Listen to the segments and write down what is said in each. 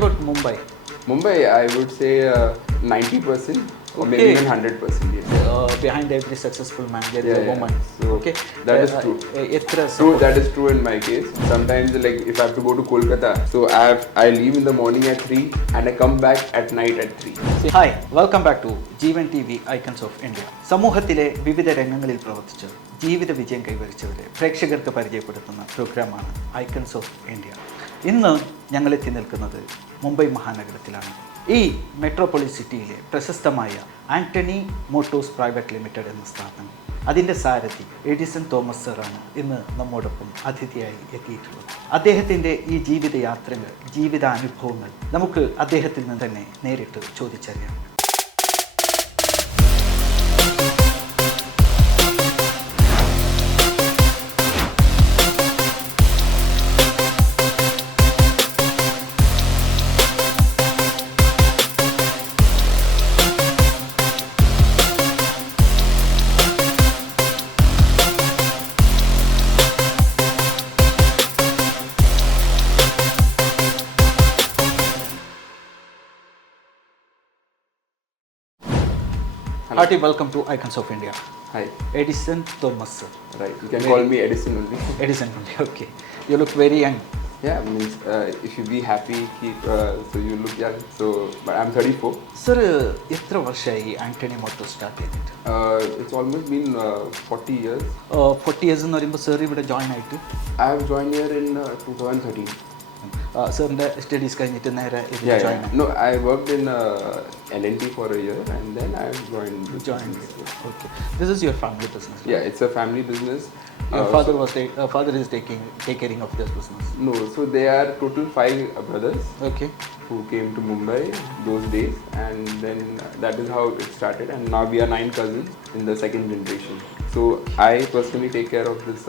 about Mumbai? Mumbai, I would say 90% or maybe even 100%. Yes. Behind every successful man, there is a woman. So Okay. that is true. True, that is true in my case. Sometimes, like if I have to go to Kolkata, so I leave in the morning at 3 and I come back at night at 3. Hi welcome back to Jeevan T V icons of India. സമൂഹത്തിലെ വിവിധ രംഗങ്ങളിൽ പ്രവർത്തിച്ച് ജീവിത വിജയം കൈവരിച്ചവരെ പ്രേക്ഷകർക്ക് പരിചയപ്പെടുത്തുന്ന പ്രോഗ്രാമാണ് ഐക്കൺസ് ഓഫ് ഇന്ത്യ. ഇന്ന് ഞങ്ങളെത്തി നിൽക്കുന്നത് മുംബൈ മഹാനഗരത്തിലാണ്. ഈ മെട്രോപൊളിസ് സിറ്റിയിലെ പ്രശസ്തമായ ആൻ്റണി മോട്ടോഴ്സ് പ്രൈവറ്റ് ലിമിറ്റഡ് എന്ന സ്ഥാപനം, അതിൻ്റെ സാരഥി എഡിസൺ തോമസ് സാറാണ് ഇന്ന് നമ്മോടൊപ്പം അതിഥിയായി എത്തിയിട്ടുള്ളത്. അദ്ദേഹത്തിൻ്റെ ഈ ജീവിതയാത്രകൾ, ജീവിതാനുഭവങ്ങൾ നമുക്ക് അദ്ദേഹത്തിൽ നിന്ന് തന്നെ നേരിട്ട് ചോദിച്ചറിയാം. Hearty welcome to Icons of India. Hi. Edison Thomas sir. Right. You can call me Edison only. Edison only. Okay. You look very young. Yeah, means if you be happy, keep so you look young. So, but I'm 34. Sir, എത്ര വർഷമായി Antony motor start ചെയ്തിട്ട്? It's almost been 40 years. 40 years എന്ന് പറയുമ്പോൾ സാർ ഇവിടെ ജോയിൻ ആയിട്ട്? I have joined here in 2013. സാറിൻ്റെ സ്റ്റഡീസ് കഴിഞ്ഞിട്ട് നേരെ ഇത് ജോയിൻ ആയി? No, I worked in L&T for a year and then I joined. Okay. This is your family business, right? Yeah, it's a family business. Your father is taking caring of this business? No, so they are total 5 brothers. Okay. Who came to Mumbai those days, and then that is how it started, and now we are 9 cousins in the second generation. So I personally take care of this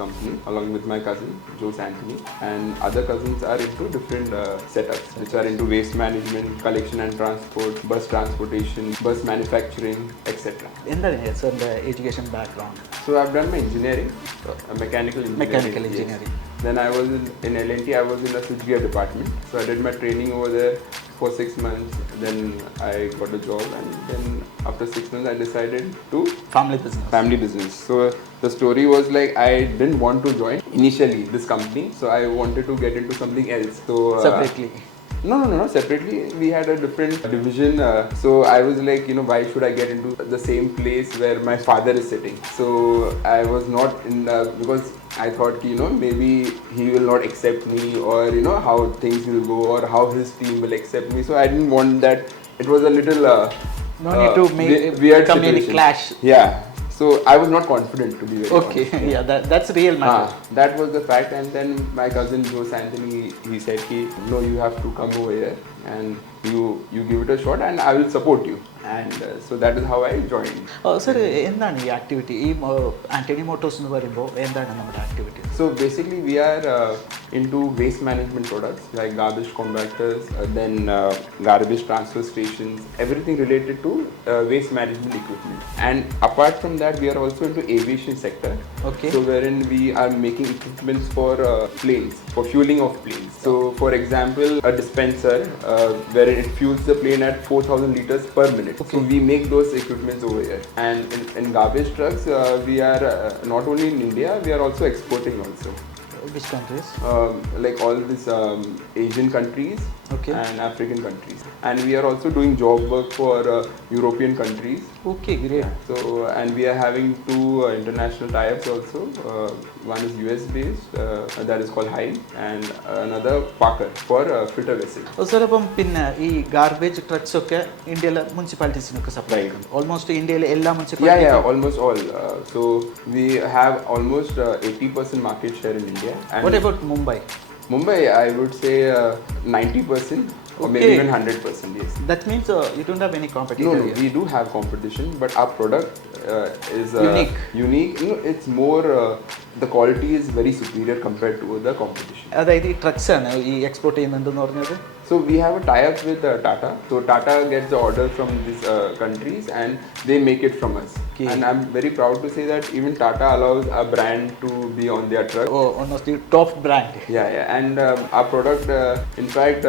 company along with my cousin Jose Anthony, and other cousins are into different setups which are into waste management, collection and transport, bus transportation, bus manufacturing, etc. എന്താണ് സാറിൻ്റെ education background? So I've done my engineering, mechanical engineering. Yes. Then I was in L&T, I was in the switchgear department. So I did my training over there for 6 months. Then I got a job, and then after 6 months I decided to family business. So the story was like I didn't want to join initially this company, so I wanted to get into something else. So separately? No, separately. We had a different division. So I was like, why should I get into the same place where my father is sitting? So I was not in because I thought, maybe he will not accept me, or how things will go, or how his team will accept me. So I didn't want that. It was a little no need to make weird come in a clash. Yeah. So I was not confident, to be very honest. Yeah, that's real matter. That was the fact. And then my cousin Jose Anthony, he said, no, you have to come over here and you give it a shot and I will support you. And so that is how I joined. Sir, എന്താണ് ഈ ആക്ടിവിറ്റി? ഈ ആൻ്റണി മോട്ടോഴ്സ് എന്ന് പറയുമ്പോൾ എന്താണ് നമ്മുടെ activity? So basically we are into waste management products like garbage compactors, then garbage transfer stations, everything related to waste management equipment. And apart from that, we are also into aviation sector. Okay. So wherein we are making equipments for planes, for fueling of planes. So for example, a dispenser wherein it fuels the plane at 4,000 liters per minute. Okay. So we make those equipments over here. And in garbage trucks, we are not only in India, we are also exporting also. Which countries? Like all these Asian countries, okay, and African countries. And we are also doing job work for European countries. Okay, great. So, and we are having 2 international tie-ups also. One is US based, that is called Hyde, and another Parker for filter vessels. Sir, അപ്പം പിന്നെ ഈ garbage trucks ഒക്കെ ഇന്ത്യയിലെ മുനിസിപ്പാലിറ്റീസിനൊക്കെ സപ്ലൈ ചെയ്യും. ഓൾമോസ്റ്റ് ഇന്ത്യയിലെ എല്ലാ municipality? Yeah, almost all. So we have almost 80% market share in India. And what about Mumbai? Mumbai, I would say 90%. Or maybe even 100%, yes. That means you don't have any competition. No, we do have competition, but our product is unique. It's more, the quality is very superior compared to the competition. അതായത് ഈ ട്രക്സ് ആണ് ഈ എക്സ്പോർട്ട് ചെയ്യുന്നുണ്ടെന്ന് പറഞ്ഞത്? So we have a tie-up with Tata. So Tata gets the order from these countries and they make it from us. Okay. And I'm very proud to say that even Tata allows a brand to be on their truck. Oh, one of the top brand. Yeah. And our product, in fact,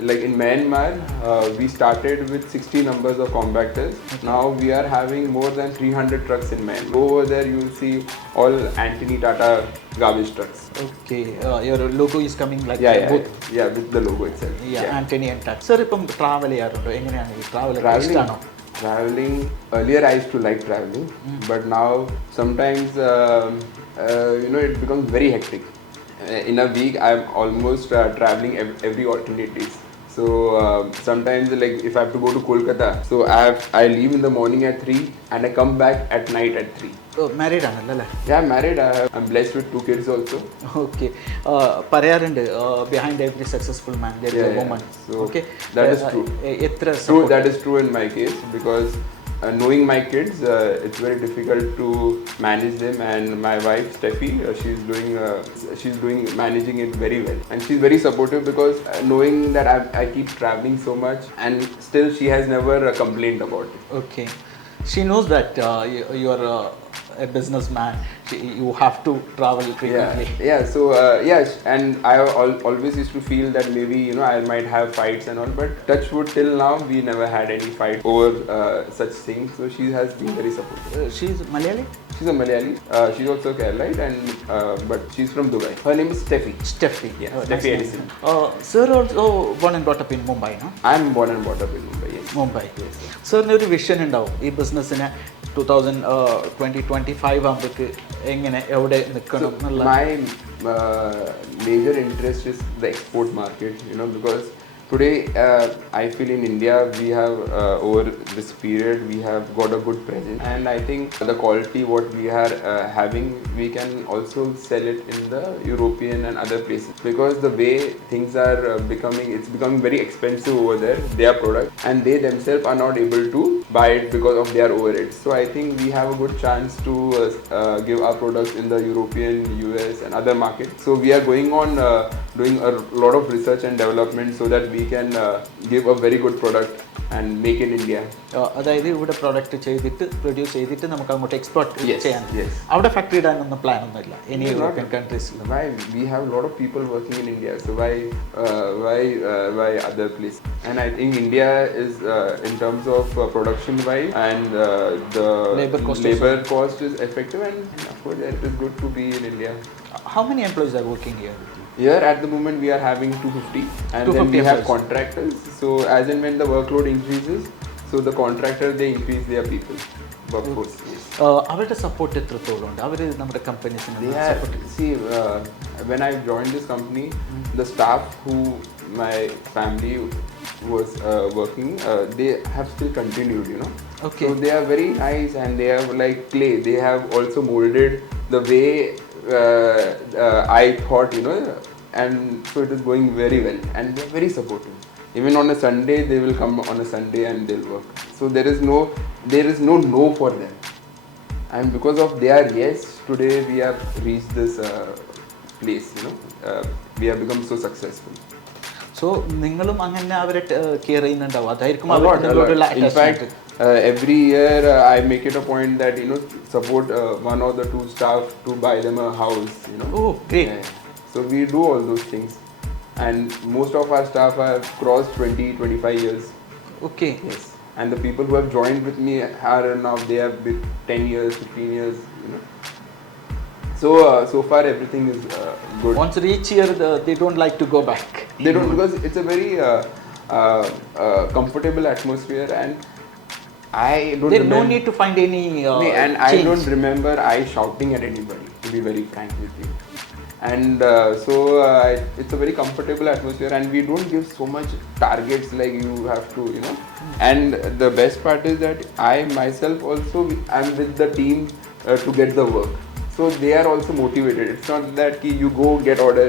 like in Myanmar, we started with 60 numbers of compactors. Now we are having more than 300 trucks in Myanmar. Go over there, you will see all Anthony Tata garbage trucks. Okay, your logo is coming like both. Yeah, with the logo itself. Yeah, Anthony and Tata. Sir, ഇപ്പം ട്രാവൽ ചെയ്യാറുണ്ടോ? എങ്ങനെയാണ് ഈ ട്രാവൽ ഇഷ്ടമാണോ? Traveling, earlier I used to like traveling, but now sometimes it becomes very hectic. In a week I'm almost traveling every alternate days. So sometimes, like if I have to go to Kolkata, so I leave in the morning at 3 and I come back at night at 3. മാരീഡ് ആണല്ലോ അല്ലേ? Yeah, I'm married. I'm blessed with 2 kids also. Okay, പറയാറുണ്ട് behind every successful man there is A woman. So okay, that is true. എത്ര True, that is true in my case because knowing my kids, it's very difficult to manage them. And my wife Steffi, she's doing managing it very well, and she's very supportive because knowing that I keep traveling so much, and still she has never complained about it. Okay, she knows that you are a businessman. You have to travel frequently. So and I always used to feel that maybe I might have fights and all, but touch wood, till now we never had any fight over such things. So she has been very supportive. She's Malayali? She's a Malayali. She's also Keralite, and but she's from Dubai. Her name is Steffi. Steffi. Yeah, Oh, Steffi nice Edison. name. Sir also born and brought up in Mumbai, no? I'm born and brought up in Mumbai. Yes. Mumbai. സാറിന് ഒരു വിഷൻ ഉണ്ടാവും ഈ ബിസിനസ്സിനെ 2025 ആകുമ്പോഴേക്ക് എങ്ങനെ എവിടെ നിൽക്കണം എന്നുള്ള? My major interest is the export market, because today I feel in India we have over this period we have got a good presence, and I think the quality what we are having, we can also sell it in the European and other places, because the way things are it's becoming very expensive over there, their product, and they themselves are not able to buy it because of their overheads. So I think we have a good chance to give our products in the European, US and other markets. So we are going on doing a lot of research and development so that we can give a very good product and make in India. അതായത് ഇവിടെ പ്രോഡക്റ്റ് ചെയ്തിട്ട് പ്രൊഡ്യൂസ് ചെയ്തിട്ട് നമുക്ക് അങ്ങോട്ട് എക്സ്പോർട്ട് ചെയ്യാൻ. Yes. അവിടെ ഫാക്ടറി ഇടാനൊന്നും പ്ലാൻ ഒന്നുമില്ല ഇനി യൂറോപ്യൻ കൺട്രീസിൽ? Why? We have a lot of people working in India, so why other place? And I think India is in terms of production wise and the labor cost is effective, and of course it is good to be in India. How many employees are working here? Here at the moment we are having 250, and 250 then we have employees. contractors. So as and when the workload increases, so the contractors they increase their people workforce. Yes. അവരുടെ സപ്പോർട്ട് എത്രത്തോളം ഉണ്ട്? അവർ നമ്മുടെ കമ്പനീസിന് They are, see, when I joined this company, the staff who my family was working, they have still continued, Okay. So they are very nice, and they are like clay. They have also molded the way I thought, and so it is going very well, and they are very supportive. Even on a Sunday, they will come on a Sunday and they'll work. So there is no no for them. And because of their yes, today we have reached this place, we have become so successful. So നിങ്ങളും അങ്ങനെ അവരെ കെയർ ചെയ്യുന്നുണ്ടാവും, അതായിരിക്കും A lot. അവരോടുള്ള In fact, every year I make it a point that support one or the two staff to buy them a house. Oh, great. Yeah. So we do all those things, and most of our staff have crossed 20-25 years. Okay. Yes. And the people who have joined with me are now they have been 10 years, 15 years. So far everything is good. Once reach here, they don't like to go back. They don't, because it's a very comfortable atmosphere, and I don't There's remember, no need to find any and change. I don't remember I shouting at anybody, to be very frank with you. And it's a very comfortable atmosphere, and we don't give so much targets like you have to, And the best part is that I myself also am with the team to get the work. So they are also motivated. It's not that you go get order.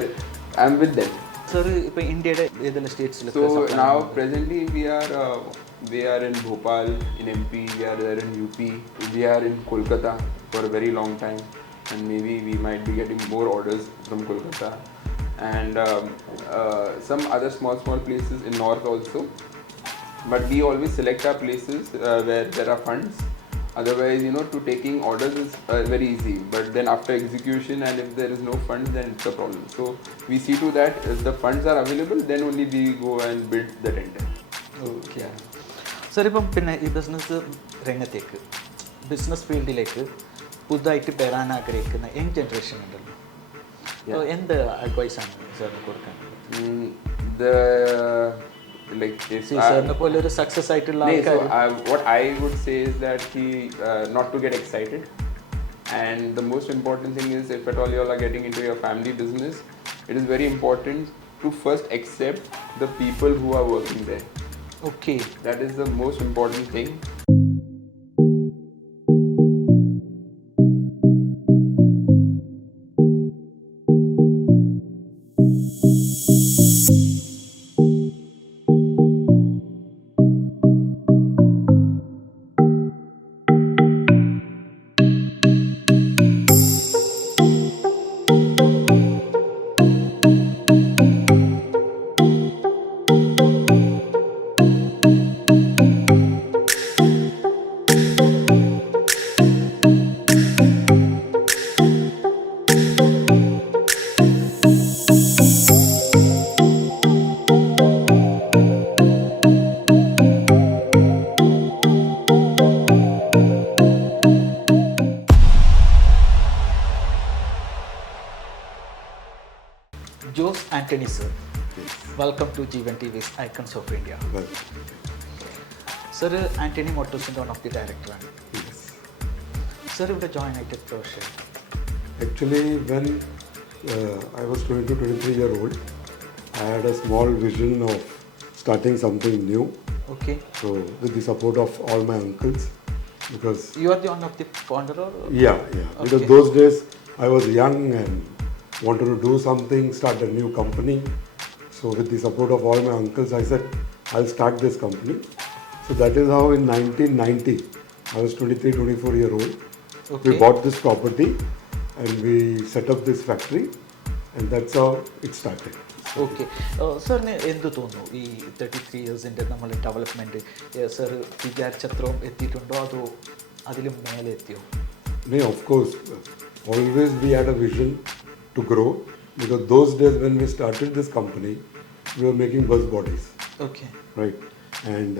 I'm with them. Sir, ഇപ്പോൾ ഇന്ത്യയുടെ ഏതെല്ലാം സ്റ്റേറ്റ്സിൽ? So now presently we are in Bhopal in MP, we are there in UP, we are in Kolkata for a very long time, and maybe we might be getting more orders from Kolkata, and some other small places in north also. But we always select our places where there are funds, Otherwise, to taking orders is very easy. But then after execution and if there is no funds, then it's a problem. So we see to that if the funds are available, then only we go and build the tender. Okay sir ഇപ്പം പിന്നെ ഈ ബിസിനസ് രംഗത്തേക്ക് ബിസിനസ് ഫീൽഡിലേക്ക് പുതുതായിട്ട് വരാൻ ആഗ്രഹിക്കുന്ന young generation ഉണ്ടല്ലോ, അപ്പോൾ എന്ത് അഡ്വൈസാണ് സാറിന് കൊടുക്കാനുള്ളത്? സാറിനെ പോലെ ഒരു സക്സസ് ആയിട്ടുള്ള ആൾക്കാർ, what I would say is that not to get excited, and the most important thing is if at all you all are getting into your family business, it is very important to first accept the people who are working there. Okay, that is the most important thing. Jose Antony sir, welcome to G1 TV's Icons of India. Sir, Antony Motors one of the director. Yes. Sir, ഇവിടെ join ആയിട്ട് profession Actually, when I was 22-23-year-old, I had a small vision of starting something new. Okay. So, with the support of all my uncles, because You are the one of the founder or? yeah, because Okay. those days I was young and wanted to do something, start a new company. So, with the support of all my uncles, I said I'll start this company. So that is how in 1990, I was 23-24-year-old. Okay. We bought this property and we set up this factory, and that's how it started. Okay സാറിന് എന്ത് തോന്നുന്നു ഈ 33 ഇയേഴ്സിൻ്റെ നമ്മൾ development sir വിചാരിച്ചത്രയും എത്തിയിട്ടുണ്ടോ അതോ അതിലും മേലെ എത്തിയോ? No, of course, always we had a vision to grow, because those days when we started this company, we were making bus bodies, okay. right? And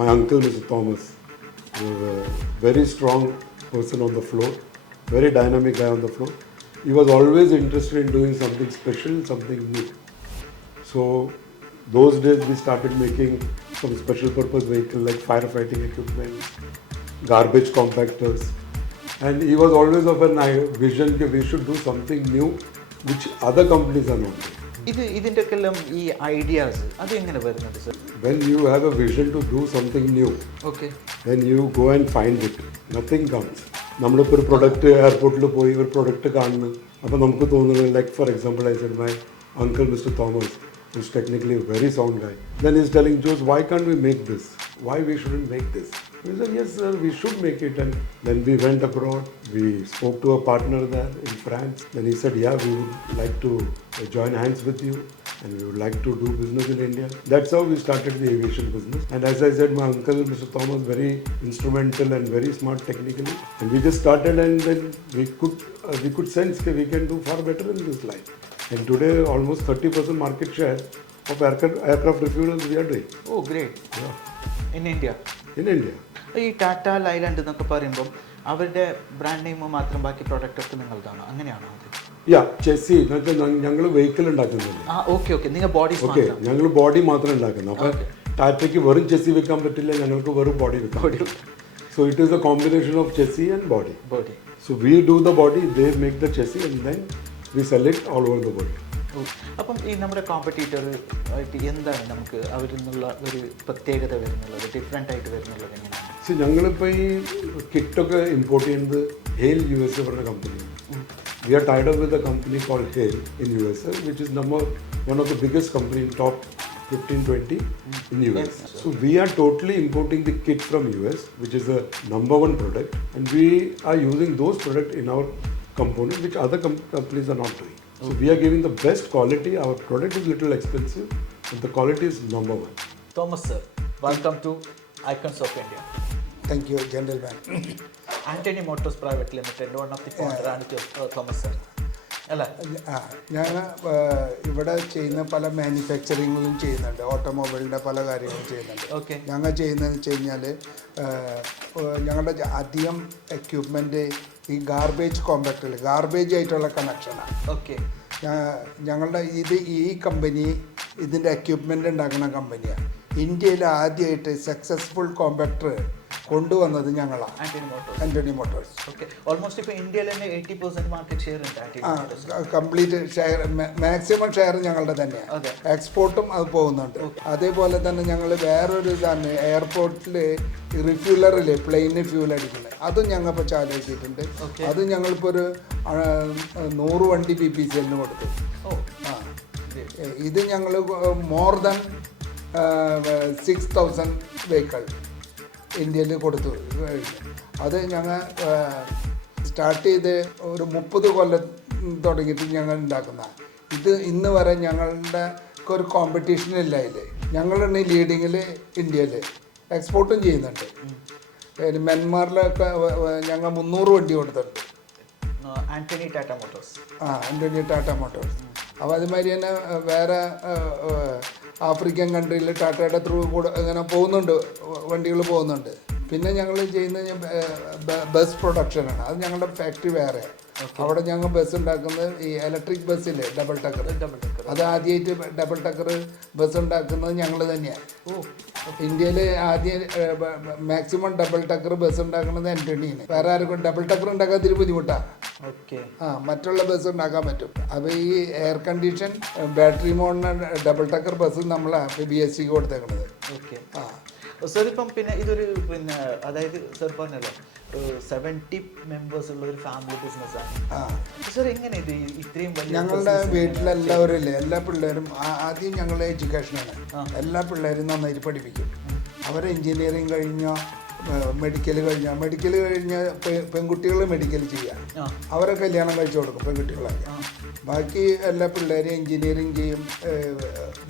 my uncle, Mr. Thomas, was a very strong person on the floor, very dynamic guy on the floor. He was always interested in doing something special, something new. So those days we started making some special purpose vehicle like firefighting equipment, garbage compactors, and he was always of a vision that we should do something new which other companies are not doing. ഇതിൻ്റെയൊക്കെ എല്ലാം ഈ ഐഡിയാസ് അത് എങ്ങനെ വരുന്നത് sir? When you have a vision to do something new, okay. then you go and find it. Nothing comes. നമ്മളിപ്പോൾ ഒരു പ്രൊഡക്റ്റ് എയർപോർട്ടിൽ പോയി ഒരു പ്രൊഡക്റ്റ് കാണുന്നു, അപ്പോൾ നമുക്ക് തോന്നുന്നത് like for example I said my uncle Mr. Thomas, who's technically a very sound guy. Then he's telling Jose, why can't we make this? Why we shouldn't make this? We said, yes sir, we should make it. And then we went abroad. We spoke to a partner there in France. Then he said, yeah, we would like to join hands with you and we would like to do business in India. That's how we started the aviation business. And as I said, my uncle Mr. Thomas, very instrumental and very smart technically. And we just started, and then we could sense that we can do far better in this line. And today, almost 30% market share of aircraft refuelers we are doing. Oh great. Yeah. In India. In India. ഈ ടാറ്റ ലൈലാൻഡ് എന്നൊക്കെ പറയുമ്പം അവരുടെ brand name മാത്രം ബാക്കി പ്രോഡക്റ്റ് ഒക്കെ നിങ്ങളതാണ്, അങ്ങനെയാണോ അത്? ചെസ്സി ഞങ്ങൾ വെഹിക്കിൾ ഉണ്ടാക്കുന്നില്ല. ആ ഓക്കെ ഓക്കെ. നിങ്ങൾ ബോഡി ഓക്കെ, ഞങ്ങൾ ബോഡി മാത്രം ഉണ്ടാക്കുന്നത്. അപ്പോൾ ടാറ്റയ്ക്ക് വെറും ചെസ്സി വെക്കാൻ പറ്റില്ല, ഞങ്ങൾക്ക് വെറും ബോഡി വെക്കാം. So it is a combination of chassis and body. Body. So we do the body, they make the chassis, and then we sell it all over the body. അപ്പം ഈ നമ്മുടെ കോമ്പറ്റീറ്റർ ആയിട്ട് എന്താണ് നമുക്ക് അവരിൽ നിന്നുള്ള ഒരു പ്രത്യേകത വരുന്നുള്ളത്, ഡിഫറെൻ്റ് ആയിട്ട് വരുന്നുള്ളത് എങ്ങനെയാണ്? സോ ഞങ്ങളിപ്പോൾ ഈ കിറ്റൊക്കെ ഇമ്പോർട്ട് ചെയ്യുന്നത് ഹെയിൽ USA പറഞ്ഞ കമ്പനിയാണ്. We are tied up with a company called Hale in USA, which is one of the biggest company in top 15-20 in US. Yes. So we are totally importing the kit from US, which is the number one product, and we are using those products in our component, which other companies are not doing. So we are giving the best quality. Our product is little expensive, but the quality is number one. Thomas sir, welcome to icons of India. Thank you, gentlemen. Antony motors private limited one of the founder ആണ് Thomas sir അല്ലേ? ഞാൻ ഇവിടെ ചെയ്യുന്ന പല മാനുഫാക്ചറിങ്ങും ചെയ്യുന്നുണ്ട്, ഓട്ടോമൊബൈലിൻ്റെ പല കാര്യങ്ങളും ചെയ്യുന്നുണ്ട്. ഓക്കെ. ഞങ്ങൾ ചെയ്യുന്നതെന്ന് വെച്ച് കഴിഞ്ഞാൽ ഞങ്ങളുടെ അധികം എക്യുപ്മെൻറ്റ് ഈ ഗാർബേജ് കോമ്പാക്റ്റിൽ ഗാർബേജ് ആയിട്ടുള്ള കണക്ഷനാണ്. ഓക്കെ. ഞങ്ങളുടെ ഈ കമ്പനി ഇതിൻ്റെ എക്യുപ്മെൻ്റ് ഉണ്ടാക്കുന്ന കമ്പനിയാണ്. ഇന്ത്യയിൽ ആദ്യമായിട്ട് സക്സസ്ഫുൾ കോമ്പാക്ടർ കൊണ്ടുവന്നത് ഞങ്ങളാണ്, ആന്റണി മോട്ടോഴ്സ്. ഓക്കെ. ഓൾമോസ്റ്റ് ഇപ്പോൾ ഇന്ത്യയിൽ തന്നെ 80% മാർക്കറ്റ് ഷെയർ ഉണ്ട്. കംപ്ലീറ്റ് ഷെയർ, മാക്സിമം ഷെയർ ഞങ്ങളുടെ തന്നെയാണ്. എക്സ്പോർട്ടും അത് പോകുന്നുണ്ട്. അതേപോലെ തന്നെ ഞങ്ങൾ വേറൊരു ഇതാണ് എയർപോർട്ടിൽ റിഫ്യൂലറിൽ പ്ലെയിന് ഫ്യൂൽ അടിക്കുന്നത്, അതും ഞങ്ങൾ ഇപ്പോൾ ചാലു ചെയ്തിട്ടുണ്ട്. അത് ഞങ്ങളിപ്പോൾ ഒരു 100 വണ്ടി BPCL കൊടുത്തു. ഇത് ഞങ്ങൾ മോർ ദാൻ 6,000 വെഹിക്കിൾ ഇന്ത്യയിൽ കൊടുത്തു. അത് ഞങ്ങൾ സ്റ്റാർട്ട് ചെയ്ത് ഒരു 30 കൊല്ലം തുടങ്ങിയിട്ട് ഞങ്ങൾ ഉണ്ടാക്കുന്ന ഇത് ഇന്ന് വരെ ഞങ്ങളുടെ ഒരു കോമ്പറ്റീഷൻ ഇല്ല. ഇതിൽ ഞങ്ങളാണ് ലീഡിങ്ങിൽ ഇന്ത്യയിൽ. എക്സ്പോർട്ടും ചെയ്യുന്നുണ്ട്. മ്യാൻമാറിലൊക്കെ ഞങ്ങൾ 300 വണ്ടി കൊടുത്തിട്ടുണ്ട്. ആന്റണി ടാറ്റ മോട്ടോഴ്സ്. ആന്റണി ടാറ്റ മോട്ടോഴ്സ്. അപ്പോൾ അതുമാതിരി തന്നെ വേറെ ആഫ്രിക്കൻ കൺട്രിയിൽ ടാറ്റയുടെ ത്രൂ കൂടെ അങ്ങനെ പോകുന്നുണ്ട്, വണ്ടികൾ പോകുന്നുണ്ട്. പിന്നെ ഞങ്ങൾ ചെയ്യുന്ന ബസ് പ്രൊഡക്ഷനാണ്. അത് ഞങ്ങളുടെ ഫാക്ടറി വേറെ. അവിടെ ഞങ്ങൾ ബസ് ഉണ്ടാക്കുന്നത് ഈ ഇലക്ട്രിക് ബസ്സില്ലേ, ഡബിൾ ടക്കർ. അത് ആദ്യമായിട്ട് ഡബിൾ ടക്കർ ബസ് ഉണ്ടാക്കുന്നത് ഞങ്ങൾ തന്നെയാണ്. ഇന്ത്യയിൽ ആദ്യം മാക്സിമം ഡബിൾ ടക്കർ ബസ് ഉണ്ടാക്കുന്നത് ആന്റണിയാണ്. വേറെ ആർക്കും ഡബിൾ ടക്കർ ഉണ്ടാക്കാൻ ഇത്തിരി ബുദ്ധിമുട്ടാണ്. മറ്റുള്ള ബസ് ഉണ്ടാക്കാൻ പറ്റും. അപ്പോൾ ഈ എയർ കണ്ടീഷൻ ബാറ്ററി മോഡിന് ഡബിൾ ടക്കർ ബസ് നമ്മളാണ് BSc കൊടുത്തേക്കുന്നത്. ഓക്കെ. സർ ഇപ്പം പിന്നെ ഇതൊരു അതായത് സർ പറഞ്ഞല്ലോ 70 മെമ്പേഴ്സ് ഉള്ള ഒരു ഫാമിലി ബിസിനസ്സാണ്. സർ എങ്ങനെ ഇത് ഇത്രയും വലിയ? ഞങ്ങളുടെ വീട്ടിലെല്ലാവരും ഇല്ലേ, എല്ലാ പിള്ളേരും ആദ്യം ഞങ്ങളുടെ എഡ്യൂക്കേഷനാണ്. എല്ലാ പിള്ളേരും നന്നായിട്ട് പഠിപ്പിക്കും. അവർ എൻജിനീയറിങ് കഴിഞ്ഞോ മെഡിക്കൽ കഴിഞ്ഞ പെൺകുട്ടികൾ മെഡിക്കൽ ചെയ്യാം, അവരെ കല്യാണം കഴിച്ചു കൊടുക്കും പെൺകുട്ടികളൊക്കെ. ബാക്കി എല്ലാ പിള്ളേരും എൻജിനീയറിങ് ചെയ്യും,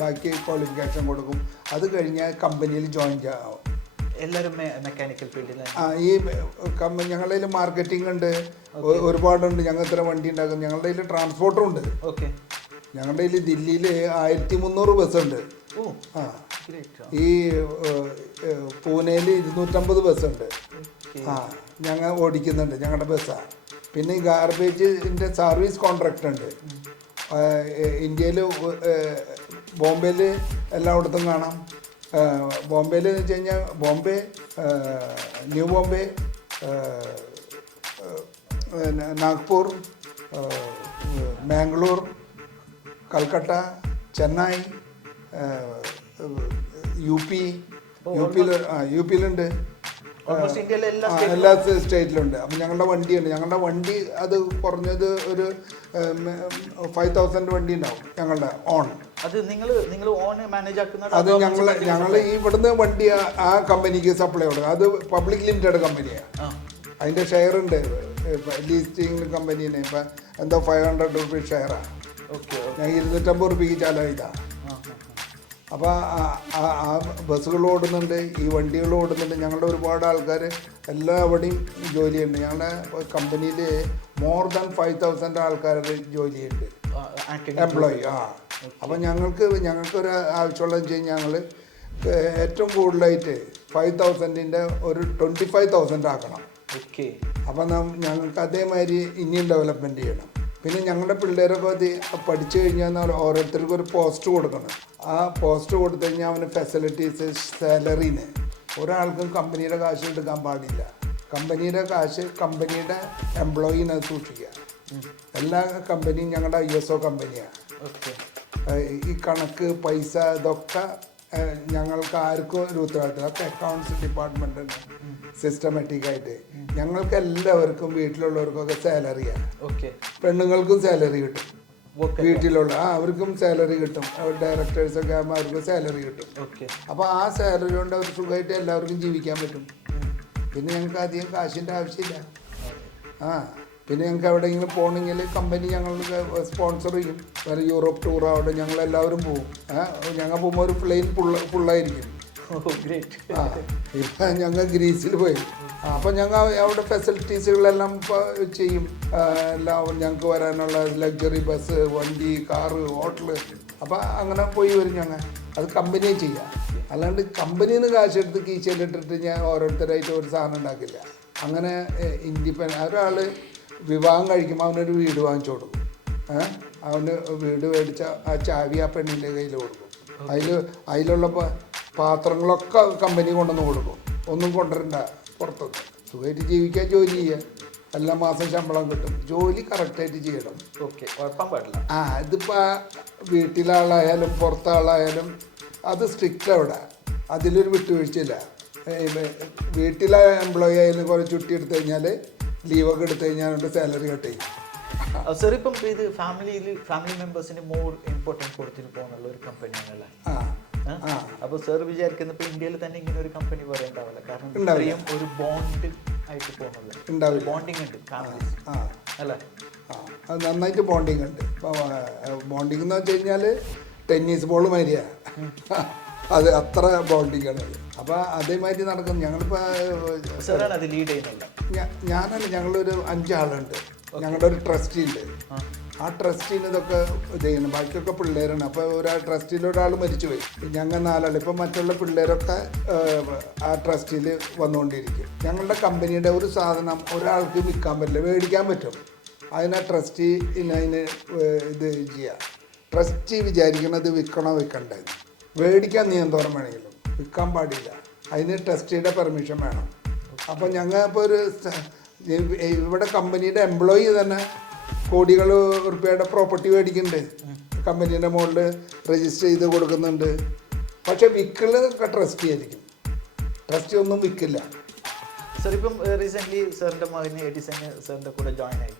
ബാക്കി ക്വാളിഫിക്കേഷൻ കൊടുക്കും. അത് കഴിഞ്ഞാൽ കമ്പനിയിൽ ജോയിൻ ചെയ്യാം. എല്ലാവരും മെക്കാനിക്കൽ ഫീൽഡിൽ. ഈ ഞങ്ങളുടെ കയ്യിൽ മാർക്കറ്റിംഗ് ഉണ്ട്, ഒരുപാടുണ്ട്. ഞങ്ങൾ ഇത്ര വണ്ടി ഉണ്ടാക്കും. ഞങ്ങളുടെ കയ്യിൽ ട്രാൻസ്പോർട്ടറും ഉണ്ട്. ഓക്കെ. ഞങ്ങളുടെ കയ്യിൽ ദില്ലിയിൽ 1300 ബസ്സുണ്ട്. ഈ പൂനെയിൽ 250 ബസ്സുണ്ട്. ഞങ്ങൾ ഓടിക്കുന്നുണ്ട്, ഞങ്ങളുടെ ബസ്സാണ്. പിന്നെ ഈ ഗാർബേജിൻ്റെ സർവീസ് കോൺട്രാക്റ്റ് ഉണ്ട്. ഇന്ത്യയിൽ ബോംബെയിൽ എല്ലായിടത്തും കാണാം. ബോംബെയിൽ എന്ന് വെച്ച് കഴിഞ്ഞാൽ ബോംബെ, ന്യൂ ബോംബെ, നാഗ്പൂർ, മാംഗ്ലൂർ, കൽക്കട്ട, ചെന്നൈ, യുപിയിലുണ്ട്. എല്ലാ സ്റ്റേറ്റിലുണ്ട്. അപ്പം ഞങ്ങളുടെ വണ്ടിയുണ്ട്. ഞങ്ങളുടെ വണ്ടി അത് കുറഞ്ഞത് ഒരു 5,000 വണ്ടി ഉണ്ടാവും ഞങ്ങളുടെ ഓൺ. അത് നിങ്ങൾ ഓൺ മാനേജ് ആക്കുന്നത്? അത് ഞങ്ങൾ ഈ ഇവിടുന്ന് വണ്ടി ആ കമ്പനിക്ക് സപ്ലൈ കൊടുക്കും. അത് പബ്ലിക് ലിമിറ്റഡ് കമ്പനിയാണ്. അതിൻ്റെ ഷെയർ ഉണ്ട് ലീസ്റ്റിംഗ് കമ്പനീനെ. ഇപ്പം എന്തോ 500 റുപ്പീസ് ഷെയറാണ്. ഞാൻ 250 റുപ്പീക്ക് ചാലോ ചെയ്താണ്. അപ്പോൾ ആ ബസ്സുകൾ ഓടുന്നുണ്ട്, ഈ വണ്ടികൾ ഓടുന്നുണ്ട്. ഞങ്ങളുടെ ഒരുപാട് ആൾക്കാർ എല്ലാവിടെയും ജോലിയുണ്ട്. ഞങ്ങളുടെ കമ്പനിയിൽ മോർ ദാൻ 5,000 ആൾക്കാരുടെ ജോലിയുണ്ട്, എംപ്ലോയി. അപ്പോൾ ഞങ്ങൾക്കൊരു ആവശ്യമുള്ളതെന്ന് വെച്ച് കഴിഞ്ഞാൽ ഞങ്ങൾ ഏറ്റവും കൂടുതലായിട്ട് 5,000-ൻ്റെ ഒരു 25,000 ആക്കണം. ഓക്കെ. അപ്പം ഞങ്ങൾക്ക് അതേമാതിരി ഇനിയും ഡെവലപ്മെൻറ്റ് ചെയ്യണം. പിന്നെ ഞങ്ങളുടെ പിള്ളേരൊക്കെ അത് പഠിച്ചു കഴിഞ്ഞാൽ ഓരോരുത്തർക്കും ഒരു പോസ്റ്റ് കൊടുക്കണം. ആ പോസ്റ്റ് കൊടുത്തു കഴിഞ്ഞാൽ അവന് ഫെസിലിറ്റീസ്, സാലറീന് ഒരാൾക്കും കമ്പനിയുടെ കാശ് എടുക്കാൻ പാടില്ല. കമ്പനിയുടെ കാശ് കമ്പനിയുടെ എംപ്ലോയീനെ സൂക്ഷിക്കുക. എല്ലാ കമ്പനിയും ഞങ്ങളുടെ ISO കമ്പനിയാണ്. ഈ കണക്ക്, പൈസ, ഇതൊക്കെ ഞങ്ങൾക്ക് ആർക്കും ഒരു ഉത്തരവാദിത്തം. ഒക്കെ അക്കൗണ്ട്സ് ഡിപ്പാർട്ട്മെൻറ്റുണ്ട് സിസ്റ്റമാറ്റിക്കായിട്ട്. ഞങ്ങൾക്ക് എല്ലാവർക്കും വീട്ടിലുള്ളവർക്കൊക്കെ സാലറിയാണ്. പെണ്ണുങ്ങൾക്കും സാലറി കിട്ടും, വീട്ടിലുള്ള അവർക്കും സാലറി കിട്ടും. ഡയറക്ടേഴ്സൊക്കെ ആകുമ്പോൾ അവർക്ക് സാലറി കിട്ടും. അപ്പോൾ ആ സാലറി കൊണ്ട് അവർ സുഖമായിട്ട് എല്ലാവർക്കും ജീവിക്കാൻ പറ്റും. പിന്നെ ഞങ്ങൾക്ക് അധികം കാശിൻ്റെ ആവശ്യമില്ല. പിന്നെ ഞങ്ങൾക്ക് എവിടെയെങ്കിലും പോകണമെങ്കിൽ കമ്പനി ഞങ്ങൾക്ക് സ്പോൺസർ ചെയ്യും. വേറെ യൂറോപ്പ് ടൂർ അവിടെ ഞങ്ങളെല്ലാവരും പോവും. ഞങ്ങൾ പോകുമ്പോൾ ഒരു പ്ലെയിൻ ഫുള്ളായിരിക്കും. ഗ്രേറ്റ്. ആ ഇപ്പം ഞങ്ങൾ ഗ്രീസിൽ പോയി. അപ്പം ഞങ്ങൾ അവിടെ ഫെസിലിറ്റീസുകളെല്ലാം ചെയ്യും. എല്ലാം ഞങ്ങൾക്ക് വരാനുള്ള ലക്ഷറി ബസ്, വണ്ടി, കാറ്, ഹോട്ടല്. അപ്പം അങ്ങനെ പോയി വരും ഞങ്ങൾ. അത് കമ്പനിയെ ചെയ്യാം. അല്ലാണ്ട് കമ്പനിയിൽ നിന്ന് കാശെടുത്ത് കീശയിലിട്ടിട്ട് ഞാൻ ഓരോരുത്തരായിട്ട് ഒരു സാധനം ഉണ്ടാക്കില്ല. അങ്ങനെ ഒരാൾ വിവാഹം കഴിക്കുമ്പോൾ അവനൊരു വീട് വാങ്ങിച്ചു കൊടുക്കും. അവന് വീട് മേടിച്ച ആ ചാവി ആ പെണ്ണിൻ്റെ കയ്യിൽ കൊടുക്കും. അതിലുള്ള പാത്രങ്ങളൊക്കെ കമ്പനി കൊണ്ടുവന്ന് കൊടുക്കും. ഒന്നും കൊണ്ടുവരണ്ട പുറത്തുനിന്ന്. സുഖമായിട്ട് ജീവിക്കാൻ ജോലി ചെയ്യുക. എല്ലാ മാസം ശമ്പളം കിട്ടും. ജോലി കറക്റ്റായിട്ട് ചെയ്യണം. ഓക്കെ, കുഴപ്പം പാടില്ല. ഇതിപ്പോൾ വീട്ടിലാളായാലും പുറത്താളായാലും അത് സ്ട്രിക്റ്റ് അവിടെ. അതിലൊരു വിട്ടുവീഴ്ചയില്ല. വീട്ടിലെ എംപ്ലോയി ആയാലും കുറേ ചുട്ടി എടുത്തു കഴിഞ്ഞാൽ, ലീവൊക്കെ എടുത്തു കഴിഞ്ഞാൽ അവൻ്റെ സാലറി കട്ട് ചെയ്യും. സാർ ഇപ്പം ഇത് ഫാമിലി മെമ്പേഴ്സിന് മോർ ഇമ്പോർട്ടൻസ് കൊടുത്തിട്ട് പോകുന്നുള്ള ഒരു കമ്പനിയാണല്ലേ? അപ്പോൾ സാർ വിചാരിക്കുന്ന ഇപ്പോൾ ഇന്ത്യയിൽ തന്നെ ഇങ്ങനെ ഒരു കമ്പനി പോലെ ഉണ്ടാവില്ല. കാരണം ഇത്രയും ഒരു ബോണ്ട് ആയിട്ട് പോകുന്നത് ബോണ്ടിങ് ഉണ്ട് ഫാമിലി അല്ലേ? അത് നന്നായിട്ട് ബോണ്ടിങ് ഉണ്ട്. ബോണ്ടിങ് എന്ന് വെച്ച് കഴിഞ്ഞാൽ ടെന്നീസ് ബോൾ മാതിരിയാണ്. അത് അത്ര ബോണ്ടിങ് ആണ്. അപ്പോൾ അതേമാതിരി നടക്കും. ഞങ്ങളിപ്പോൾ സാറാണ് അത് ലീഡ് ചെയ്യുന്നില്ല. ഞാനല്ല, ഞങ്ങളൊരു 5 ആളുണ്ട്. ഞങ്ങളുടെ ഒരു ട്രസ്റ്റി ഉണ്ട്. ആ ട്രസ്റ്റിന് ഇതൊക്കെ ഇത് ചെയ്യണം. ബാക്കിയൊക്കെ പിള്ളേരാണ്. അപ്പോൾ ട്രസ്റ്റിൽ ഒരാൾ മരിച്ചുപോയി. ഞങ്ങൾ 4 ആൾ. ഇപ്പം മറ്റുള്ള പിള്ളേരൊക്കെ ആ ട്രസ്റ്റിൽ വന്നുകൊണ്ടിരിക്കും. ഞങ്ങളുടെ കമ്പനിയുടെ ഒരു സാധനം ഒരാൾക്ക് വിൽക്കാൻ പറ്റില്ല, മേടിക്കാൻ പറ്റും. അതിനെ ട്രസ്റ്റി അതിന് ഇത് ചെയ്യുക. ട്രസ്റ്റി വിചാരിക്കുന്നത് വിൽക്കണോ വിൽക്കണ്ടേ. മേടിക്കാൻ നിയന്ത്രണം വേണമെങ്കിലും വിൽക്കാൻ പാടില്ല. അതിന് ട്രസ്റ്റിയുടെ പെർമിഷൻ വേണം. അപ്പോൾ ഞങ്ങൾ ഇപ്പോൾ ഇവിടെ കമ്പനിയുടെ എംപ്ലോയി തന്നെ കോടികൾ റുപ്യയുടെ പ്രോപ്പർട്ടി മേടിക്കുന്നുണ്ട്. കമ്പനീൻ്റെ മുകളിൽ രജിസ്റ്റർ ചെയ്ത് കൊടുക്കുന്നുണ്ട്. പക്ഷെ വിൽക്കലൊക്കെ ട്രസ്റ്റി ആയിരിക്കും. ട്രസ്റ്റി ഒന്നും വിൽക്കില്ല. സാർ ഇപ്പം റീസെൻ്റ്ലി സാറിൻ്റെ മകന് എഡിസൺ സാറിൻ്റെ കൂടെ ജോയിൻ ആയി.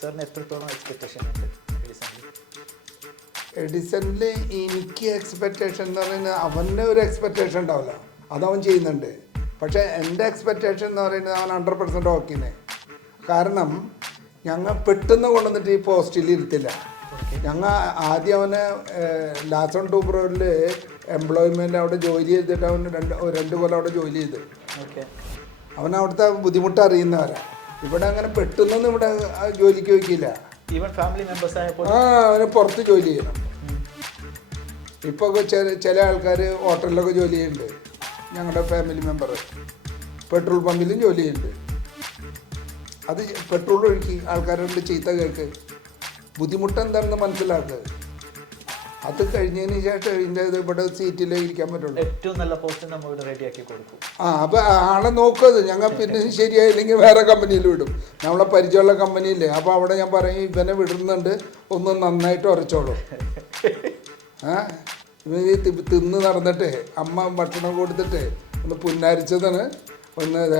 സാറിന് എത്രത്തോളം എക്സ്പെക്റ്റേഷൻ ഉണ്ട് എഡിസണിൽ? എനിക്ക് എക്സ്പെക്റ്റേഷൻ എന്ന് പറയുന്നത് അവൻ്റെ ഒരു എക്സ്പെക്റ്റേഷൻ ഉണ്ടാവില്ല. അതവൻ ചെയ്യുന്നുണ്ട്. പക്ഷേ എൻ്റെ എക്സ്പെക്റ്റേഷൻ എന്ന് പറയുന്നത് അവൻ 100% ഓക്കെയാണ്. കാരണം ഞങ്ങൾ പെട്ടെന്ന് കൊണ്ടുവന്നിട്ട് ഈ പോസ്റ്റിൽ ഇരുത്തില്ല. ഞങ്ങൾ ആദ്യം അവനെ ലാസൺ ടൂബ്രോയിൽ എംപ്ലോയ്മെൻ്റ് അവിടെ ജോലി ചെയ്തിട്ട് അവന് 2 കൊല്ലം അവിടെ ജോലി ചെയ്ത്. അവൻ അവിടുത്തെ ബുദ്ധിമുട്ട് അറിയുന്നവരാണ്. ഇവിടെ അങ്ങനെ പെട്ടെന്നൊന്നും ഇവിടെ ജോലിക്ക് വയ്ക്കില്ല. അവന് പുറത്ത് ജോലി ചെയ്യണം. ഇപ്പോൾ ചില ആൾക്കാർ ഹോട്ടലിലൊക്കെ ജോലി ചെയ്യുന്നുണ്ട്. ഞങ്ങളുടെ ഫാമിലി മെമ്പർ പെട്രോൾ പമ്പിലും ജോലി ചെയ്യുന്നുണ്ട്. അത് പെട്രോൾ ഒഴുക്കി ആൾക്കാരോട് ചീത്ത കേൾക്ക്. ബുദ്ധിമുട്ട് എന്താണെന്ന് മനസ്സിലാക്കുക. അത് കഴിഞ്ഞതിന് ശേഷം ഇതിൻ്റെ ഇവിടെ സീറ്റിൽ ഇരിക്കാൻ പറ്റുള്ളൂ. ഏറ്റവും നല്ല പോസ്റ്റ് നമ്മൾ റെഡിയാക്കി കൊടുക്കും. അപ്പോൾ ആളെ നോക്കുന്നത്. ഞങ്ങൾ പിന്നെ ശരിയായില്ലെങ്കിൽ വേറെ കമ്പനിയിൽ വിടും. നമ്മളെ പരിചയമുള്ള കമ്പനിയില്ലേ. അപ്പോൾ അവിടെ ഞാൻ പറയും ഇവനെ വിടുന്നുണ്ട്, ഒന്ന് നന്നായിട്ട് ഉറച്ചോളൂ. ഇവന് തിന്ന് നടന്നിട്ട് അമ്മ ഭക്ഷണം കൊടുത്തിട്ട് ഒന്ന് പുന്നാരിച്ചതാണ്.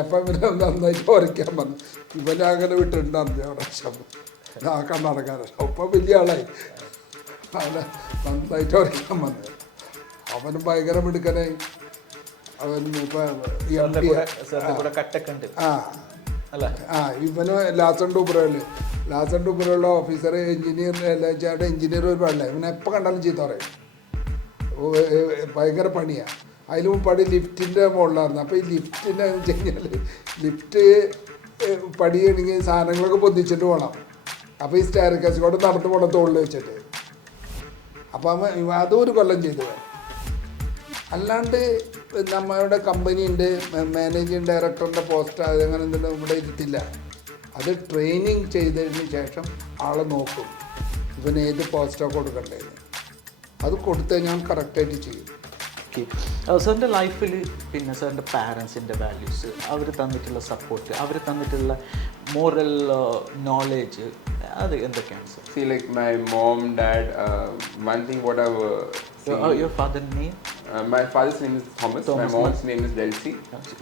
അപ്പം ഇവനെ നന്നായിട്ട് ഉറയ്ക്കാൻ വന്നു. ഇവനെ അങ്ങനെ വിട്ടിട്ടുണ്ടായിരുന്നു അവിടെ ആക്കാൻ നടക്കാനാണ്. ഒപ്പം വലിയ ആളായി. അവനെ നന്നായിട്ട് ഉറയ്ക്കാൻ വന്നത്. അവന് ഭയങ്കര മിടുക്കനായി. അവൻ ഇവന് ലാസൺ ടൂബ്രോയിലുള്ള ഓഫീസർ എഞ്ചിനീയർ ചേട്ടൻ എഞ്ചിനീയർ ഒരു പാടില്ല. ഇവനെ എപ്പോൾ കണ്ടാലും ചീത്ത പറയും. ഭയങ്കര പണിയാണ്. അതിലും പടി ലിഫ്റ്റിൻ്റെ മുകളിലായിരുന്നു. അപ്പോൾ ഈ ലിഫ്റ്റിൻ്റെ വെച്ച് കഴിഞ്ഞാൽ ലിഫ്റ്റ് പടിയാണെങ്കിൽ സാധനങ്ങളൊക്കെ പൊന്തിച്ചിട്ട് പോകണം. അപ്പോൾ ഈ സ്റ്റെയർ കേസ് കൂടെ നടന്നു പോകണം തോളിൽ വെച്ചിട്ട്. അപ്പം അതും ഒരു കൊല്ലം ചെയ്തു. അല്ലാണ്ട് നമ്മളുടെ കമ്പനിൻ്റെ മാനേജിങ് ഡയറക്ടറിൻ്റെ പോസ്റ്റ് അങ്ങനെ എന്തെങ്കിലും ഇവിടെ ഇരുത്തില്ല. അത് ട്രെയിനിങ് ചെയ്തതിന് ശേഷം ആളെ നോക്കും ഇവന് ഏത് പോസ്റ്റാണ് കൊടുക്കേണ്ടതെന്ന്. അത് കൊടുത്ത് ഞാൻ കറക്റ്റായിട്ട് ചെയ്യും. സാറിൻ്റെ ലൈഫിൽ പിന്നെ സാറിൻ്റെ പാരൻസിൻ്റെ വാല്യൂസ്, അവർ തന്നിട്ടുള്ള സപ്പോർട്ട്, അവർ തന്നിട്ടുള്ള മോറൽ നോളേജ്, അത് എന്തൊക്കെയാണ് sir? See, like my mom, dad, one thing what I've your father's name? My father's name is Thomas. My mom's name is Delcy.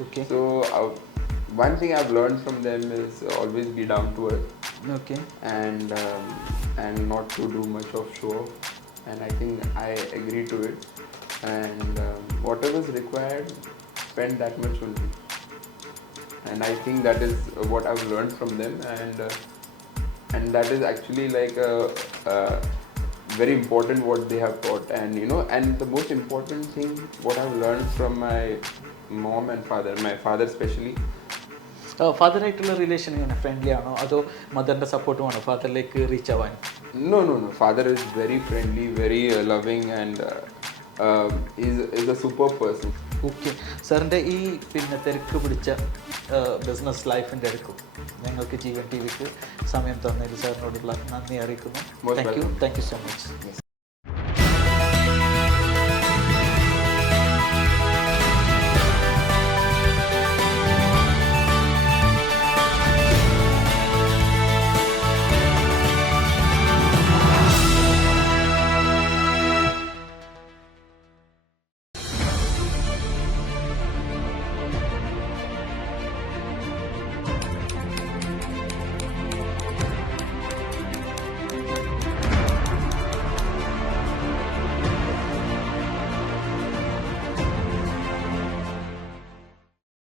Okay. So one thing I've learned from them is always be down to earth. Okay. And not to do much of show off. And I think I agree to it. And whatever is required, spend that much only. And I think that is what I've learned from them. And that is actually like very important what they have taught, and you know, and the most important thing what I've learned from my mom and father, my father especially. ഫാദറായിട്ടുള്ള relation ഇങ്ങനെ friendly ആണോ അതോ മദറിൻ്റെ സപ്പോർട്ടും ആണോ ഫാദറിലേക്ക് reach ആവാൻ? No, father is very friendly, very loving, and is a superb person. Okay, സാറിൻ്റെ ഈ പിന്നെ തിരക്ക് പിടിച്ച ബിസിനസ് ലൈഫിൻ്റെ ഇടയ്ക്കും ഞങ്ങൾക്ക് ജീവൻ ടി വിക്ക് സമയം തന്നതിൽ സാറിനോടുള്ള നന്ദി അറിയിക്കുന്നു. Most thank you so much.